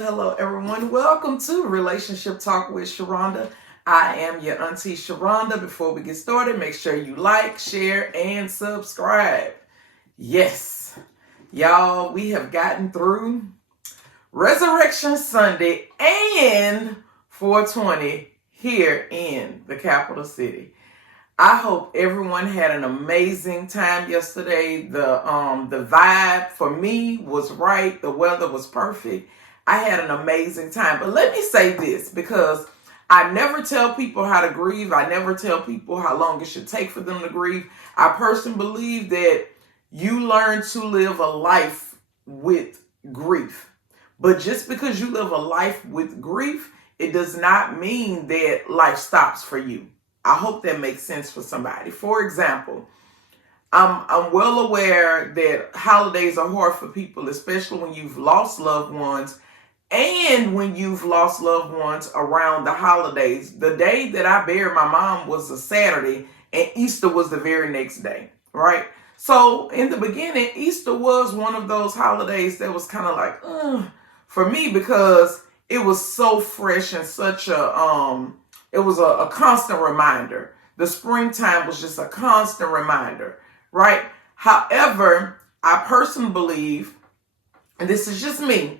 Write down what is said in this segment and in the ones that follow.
hello, everyone. Welcome to Relationship Talk with Sharonda. I am your auntie Sharonda. Before we get started, make sure you like, share, and subscribe. Yes, y'all, we have gotten through Resurrection Sunday and 420 here in the capital city. I hope everyone had an amazing time yesterday. The vibe for me was right. The weather was perfect. I had an amazing time. But let me say this, because I never tell people how to grieve. I never tell people how long it should take for them to grieve. I personally believe that you learn to live a life with grief. But just because you live a life with grief, it does not mean that life stops for you. I hope that makes sense for somebody. For example, I'm well aware that holidays are hard for people, especially when you've lost loved ones and when you've lost loved ones around the holidays. The day that I buried my mom was a Saturday and Easter was the very next day, right? So in the beginning, Easter was one of those holidays that was kind of like, for me, because it was so fresh and such it was a constant reminder. The springtime was just a constant reminder, right? However, I personally believe, and this is just me,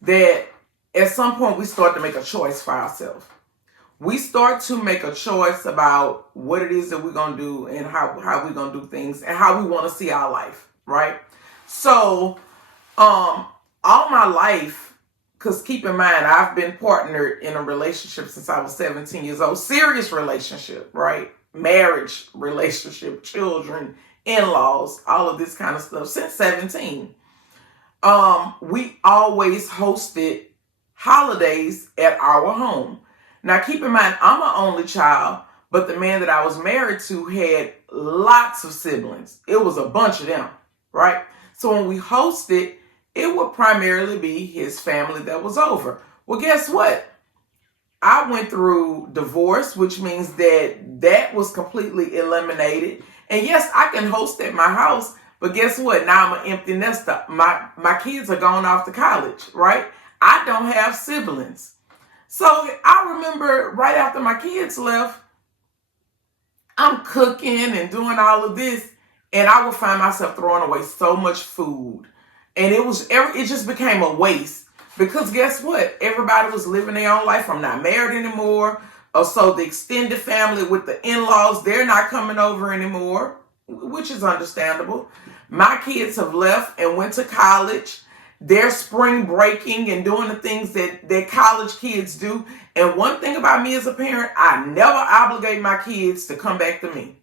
that at some point we start to make a choice for ourselves. We start to make a choice about what it is that we're going to do and how we're going to do things and how we want to see our life, right? So, all my life, because keep in mind, I've been partnered in a relationship since I was 17 years old. Serious relationship, right? Marriage relationship, children, in-laws, all of this kind of stuff since 17. We always hosted holidays at our home. Now, keep in mind, I'm an only child, but the man that I was married to had lots of siblings. It was a bunch of them, right? So when we hosted, it would primarily be his family that was over. Well, guess what? I went through divorce, which means that was completely eliminated. And yes, I can host at my house, but guess what? Now I'm an empty nester. My kids are going off to college, right? I don't have siblings. So I remember right after my kids left, I'm cooking and doing all of this, and I would find myself throwing away so much food. And it just became a waste, because guess what? Everybody was living their own life. I'm not married anymore. So the extended family with the in-laws, they're not coming over anymore, which is understandable. My kids have left and went to college. They're spring breaking and doing the things that college kids do. And one thing about me as a parent, I never obligate my kids to come back to me.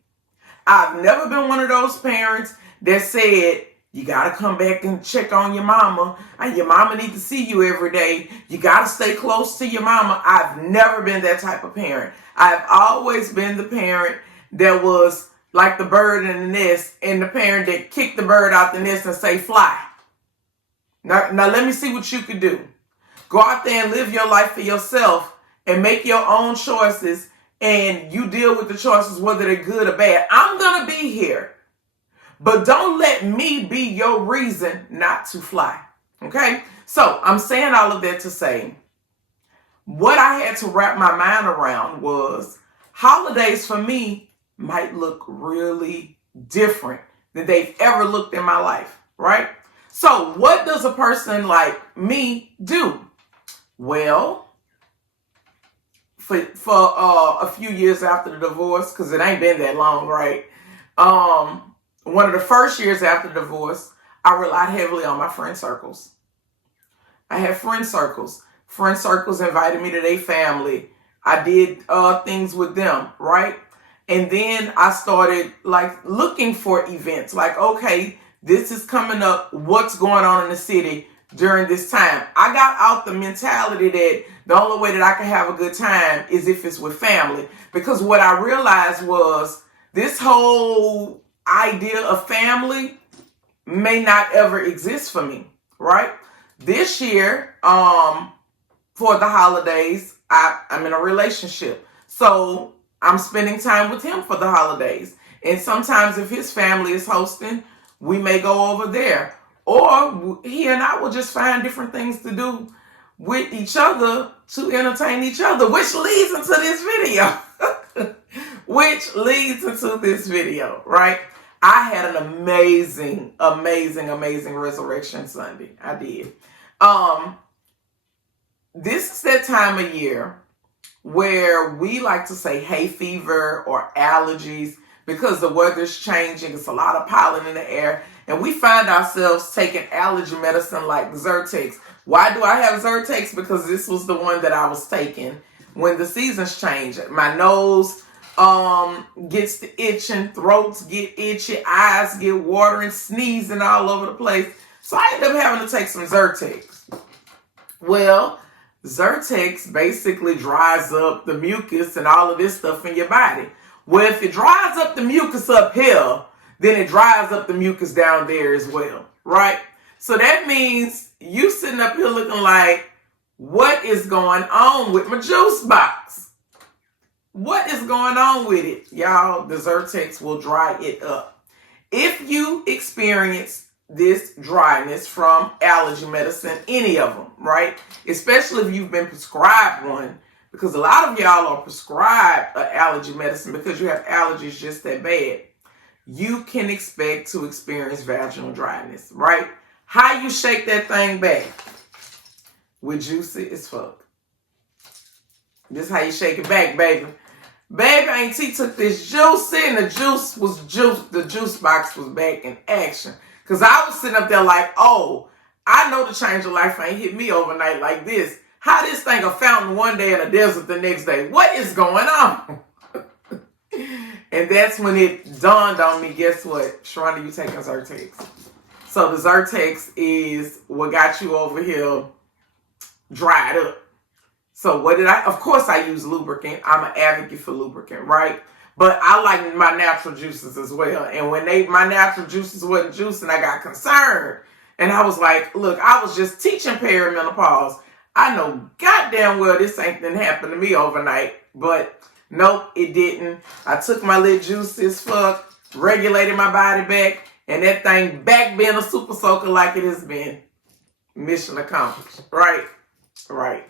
I've never been one of those parents that said, you got to come back and check on your mama. And your mama need to see you every day. You got to stay close to your mama. I've never been that type of parent. I've always been the parent that was like the bird in the nest, and the parent that kicked the bird out the nest and say, fly. Now let me see what you can do. Go out there and live your life for yourself and make your own choices, and you deal with the choices, whether they're good or bad. I'm going to be here. But don't let me be your reason not to fly. Okay? So I'm saying all of that to say, what I had to wrap my mind around was holidays for me might look really different than they've ever looked in my life, right? So what does a person like me do? Well, for a few years after the divorce, because it ain't been that long, right? One of the first years after the divorce, I relied heavily on my friend circles. I had friend circles. Friend circles invited me to their family. I did things with them, right? And then I started like looking for events. Like, okay, this is coming up. What's going on in the city during this time? I got out the mentality that the only way that I can have a good time is if it's with family. Because what I realized was this whole idea of family may not ever exist for me, right? This year, for the holidays, I'm in a relationship. So I'm spending time with him for the holidays. And sometimes if his family is hosting, we may go over there. Or he and I will just find different things to do with each other to entertain each other, which leads into this video. Right? I had an amazing Resurrection Sunday. I did. This is that time of year where we like to say hay fever or allergies because the weather's changing. It's a lot of pollen in the air. And we find ourselves taking allergy medicine like Zyrtex. Why do I have Zyrtex? Because this was the one that I was taking when the seasons change. My nose gets to itching, throats get itchy, eyes get watering, sneezing all over the place. So I ended up having to take some Zyrtex. Well, Zyrtex basically dries up the mucus and all of this stuff in your body. Well, if it dries up the mucus up here, then it dries up the mucus down there as well, right? So that means you sitting up here looking like, what is going on with my juice box? What is going on with it? Y'all, the Zyrtex will dry it up. If you experience this dryness from allergy medicine, any of them, right? Especially if you've been prescribed one, because a lot of y'all are prescribed allergy medicine because you have allergies just that bad. You can expect to experience vaginal dryness, right? How you shake that thing back? With juicy as fuck. This is how you shake it back, baby. Baby, Auntie took this juicy and the juice box was back in action. Because I was sitting up there like, oh, I know the change of life ain't hit me overnight like this. How this thing a fountain one day and a desert the next day? What is going on? And that's when it dawned on me, guess what? Sharonda, you taking Zyrtex. So the Zyrtex is what got you over here dried up. So what did I? Of course I use lubricant. I'm an advocate for lubricant, right? But I like my natural juices as well. And when my natural juices wasn't juicing, I got concerned. And I was like, look, I was just teaching perimenopause. I know goddamn well this ain't didn't happen to me overnight. But nope, it didn't. I took my little juice as fuck, regulated my body back, and that thing back being a super soaker like it has been. Mission accomplished. Right? Right.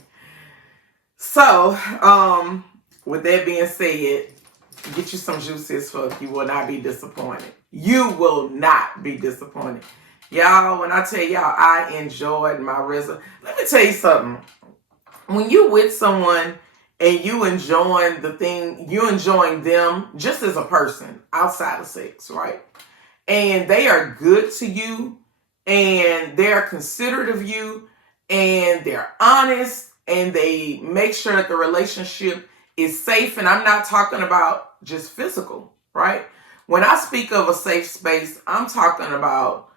So, with that being said, get you some juicy as fuck. You will not be disappointed. You will not be disappointed. Y'all, when I tell y'all I enjoyed my resume, let me tell you something. When you with someone and you enjoying the thing, you enjoying them just as a person outside of sex, right? And they are good to you and they're considerate of you and they're honest and they make sure that the relationship is safe. And I'm not talking about just physical, right? When I speak of a safe space, I'm talking about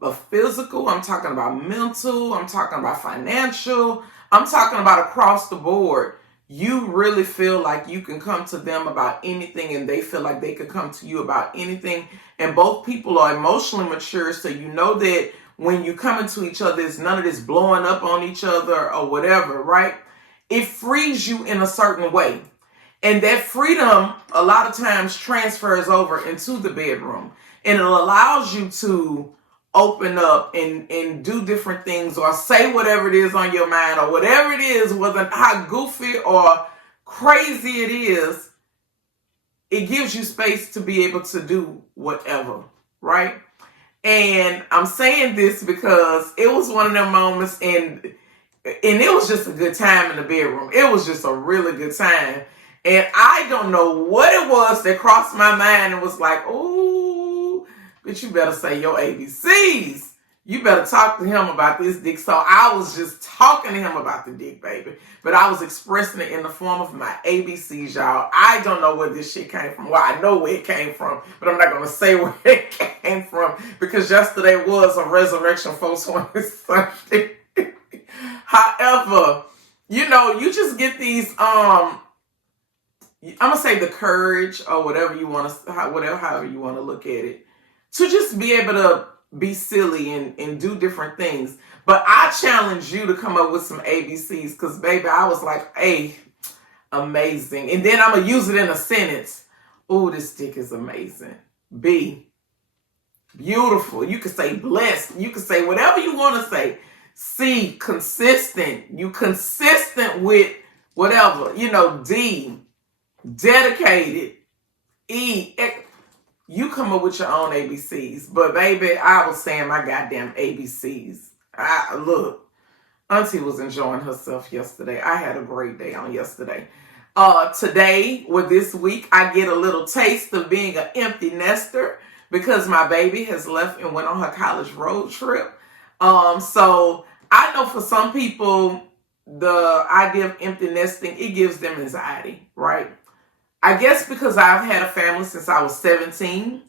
a physical, I'm talking about mental, I'm talking about financial, I'm talking about across the board. You really feel like you can come to them about anything and they feel like they could come to you about anything. And both people are emotionally mature, so you know that when you come into each other, it's none of this blowing up on each other or whatever, right? It frees you in a certain way. And that freedom a lot of times transfers over into the bedroom. And it allows you to open up and do different things or say whatever it is on your mind or whatever it is, whether how goofy or crazy it is, it gives you space to be able to do whatever, right? And I'm saying this because it was one of them moments and it was just a good time in the bedroom. It was just a really good time. And I don't know what it was that crossed my mind and was like, ooh, but you better say your ABCs. You better talk to him about this dick. So I was just talking to him about the dick, baby. But I was expressing it in the form of my ABCs, y'all. I don't know where this shit came from. Well, I know where it came from, but I'm not going to say where it came from because yesterday was a Resurrection Folks on this Sunday. However, you know, you just get these, I'm going to say the courage or whatever you want to, however you want to look at it, to just be able to be silly and do different things. But I challenge you to come up with some ABCs because, baby, I was like, A, amazing. And then I'm going to use it in a sentence. Ooh, this dick is amazing. B, beautiful. You could say blessed. You could say whatever you want to say. C, consistent. You consistent with whatever. D, dedicated. E, you come up with your own ABCs. But baby, I was saying my goddamn ABCs. Look, Auntie was enjoying herself yesterday. I had a great day on yesterday. Today, or this week, I get a little taste of being an empty nester because my baby has left and went on her college road trip. So I know for some people, the idea of empty nesting, it gives them anxiety, right? I guess because I've had a family since I was 17,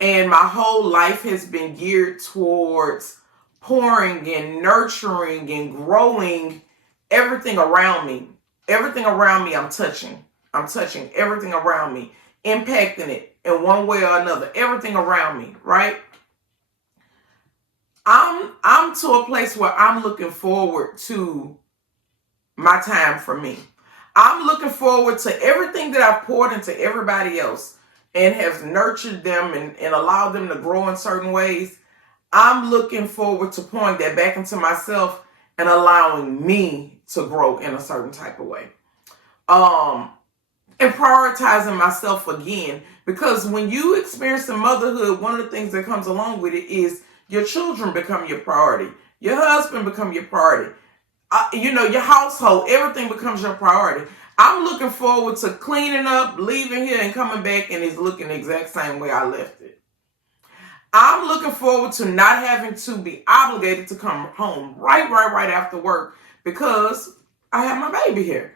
and my whole life has been geared towards pouring and nurturing and growing everything around me. Everything around me I'm touching. I'm touching everything around me, impacting it in one way or another. Everything around me, right? I'm to a place where I'm looking forward to my time for me. I'm looking forward to everything that I've poured into everybody else and have nurtured them and allowed them to grow in certain ways. I'm looking forward to pouring that back into myself and allowing me to grow in a certain type of way. And prioritizing myself again, because when you experience the motherhood, one of the things that comes along with it is your children become your priority. Your husband become your priority. Your household, everything becomes your priority. I'm looking forward to cleaning up, leaving here, and coming back, and it's looking the exact same way I left it. I'm looking forward to not having to be obligated to come home right after work because I have my baby here.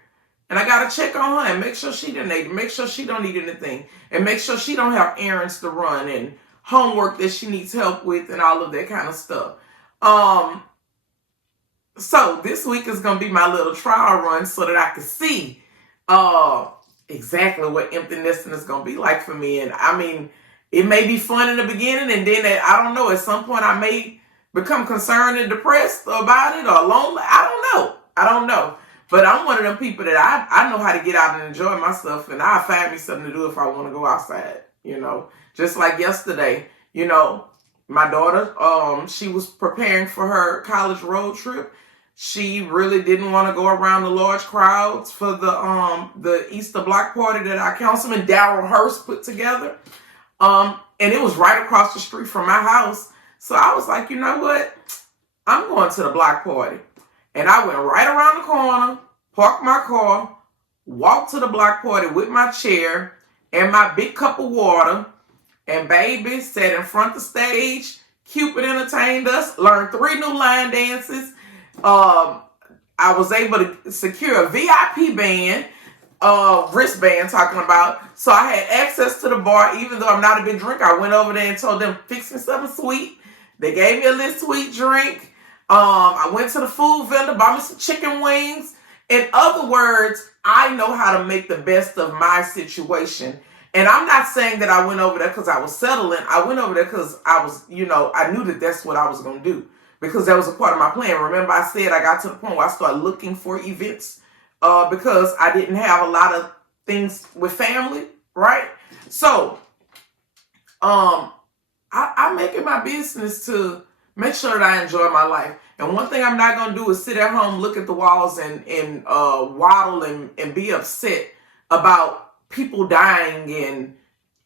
And I got to check on her and make sure she didn't eat, make sure she don't eat anything, and make sure she don't have errands to run and homework that she needs help with and all of that kind of stuff. So this week is going to be my little trial run so that I can see exactly what empty nesting is going to be like for me. And I mean, it may be fun in the beginning, and then I don't know, at some point I may become concerned and depressed about it or lonely. I don't know. But I'm one of them people that I know how to get out and enjoy myself, and I'll find me something to do if I want to go outside, Just like yesterday, my daughter, she was preparing for her college road trip. She really didn't want to go around the large crowds for the Easter block party that our councilman Darryl Hurst put together. And it was right across the street from my house. So I was like, you know what? I'm going to the block party. And I went right around the corner, parked my car, walked to the block party with my chair and my big cup of water. And baby sat in front of the stage. Cupid entertained us, learned 3 new line dances. I was able to secure a VIP band, wristband talking about. So I had access to the bar, even though I'm not a big drinker. I went over there and told them, fix me something sweet. They gave me a little sweet drink. I went to the food vendor, bought me some chicken wings. In other words, I know how to make the best of my situation. And I'm not saying that I went over there because I was settling. I went over there because I was, I knew that that's what I was going to do. Because that was a part of my plan. Remember I said I got to the point where I started looking for events because I didn't have a lot of things with family, right? So I'm making my business to make sure that I enjoy my life. And one thing I'm not going to do is sit at home, look at the walls and waddle and be upset about people dying and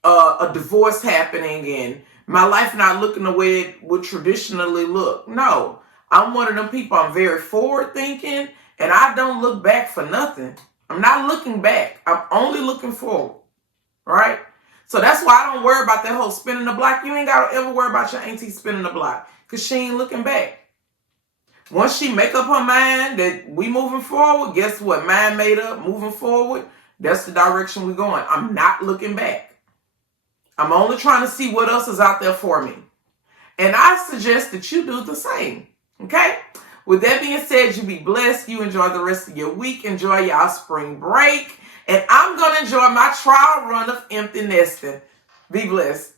a divorce happening and my life not looking the way it would traditionally look. No, I'm one of them people. I'm very forward thinking and I don't look back for nothing. I'm not looking back. I'm only looking forward. Right? So that's why I don't worry about that whole spinning the block. You ain't got to ever worry about your auntie spinning the block because she ain't looking back. Once she make up her mind that we moving forward, guess what? Mind made up, moving forward. That's the direction we're going. I'm not looking back. I'm only trying to see what else is out there for me. And I suggest that you do the same. Okay? With that being said, you be blessed. You enjoy the rest of your week. Enjoy your spring break. And I'm going to enjoy my trial run of empty nesting. Be blessed.